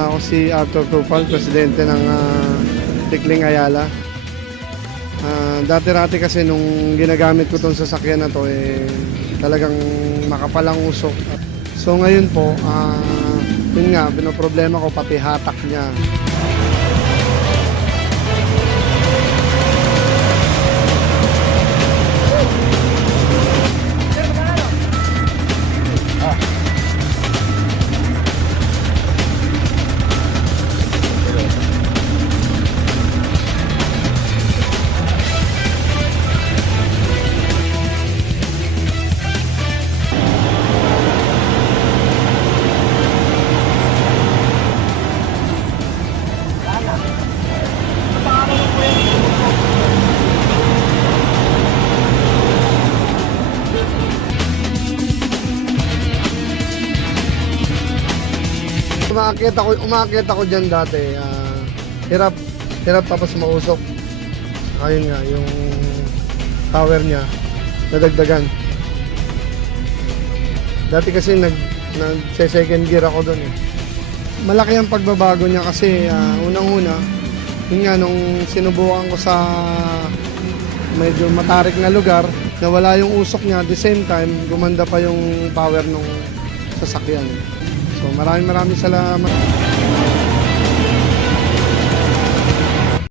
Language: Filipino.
Ako si Arthur Tupal, presidente ng Tikling Ayala. Dati-rati kasi nung ginagamit ko itong sasakyan na to, talagang makapalang usok. So ngayon po, yun nga, pinoproblema ko pati hatak niya. Umaakit ako dyan dati. Hirap tapos mausok. Ayun nga, yung power niya, nadagdagan. Dati kasi nag-second gear ako doon. Malaki ang pagbabago niya kasi unang-una, yun nga, nung sinubukan ko sa medyo matarik na lugar, nawala yung usok niya. At the same time, gumanda pa yung power ng sasakyan. So maraming salamat.